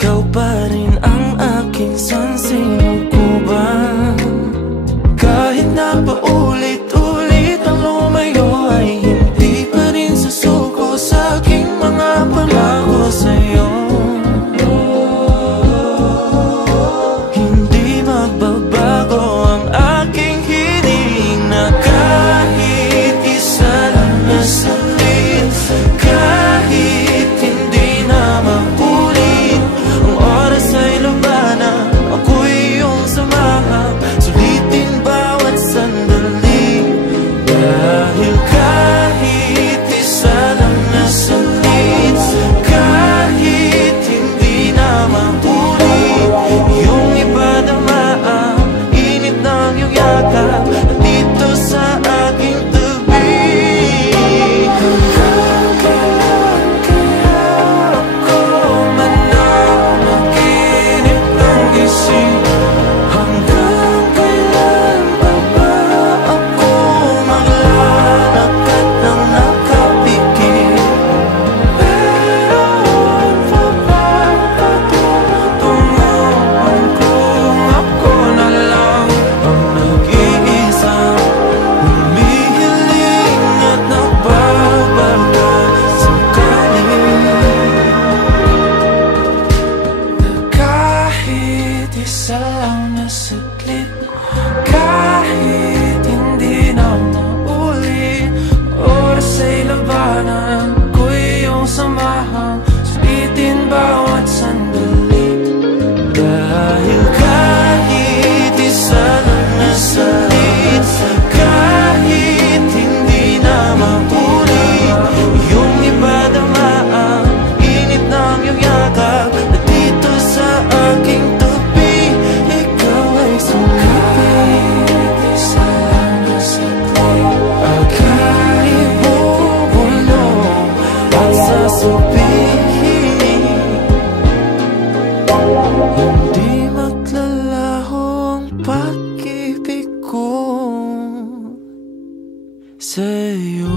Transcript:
ikaw pa rin ang aking sansinukuban. Kahit na paulit-ulit ang lumayo ay hindi pa rin susuko sa aking mga pangako sa'yo. Hindi magbabago ang aking hiling na kahit isa lang na saglit, kahit hindi na makulit ang oras ay labanan, ako'y iyong samahan, sulitin bawat sandali. Dahil kahit isa lang na saglit, kahit hindi na makulit, iyong ipadama ang init ng iyong yakap dito sa aking tabi. Hanggang kailan kaya ako mananaginip ng gising? Hanggang kailan pa ba ako maglalakad ng nakapikit? Pero papapatungan kung ako na lang ang nag-iisang humihiling at nagbabaga sakaling. Kahit isa lang na saglit, kahit hindi na maulit, oras ay labanan, ako'y iyong samahan, sulitin bawat sandali. Dahil kahit isa lang na saglit, kahit hindi na maulit, iyong ipadama ang init ng iyong yakap na dito sa aking tabi. Ikaw ay sumipit, isa lang na saglit, aking ibubulong at sasabihin, hindi maglalaho ang pag-ibig ko sa'yo.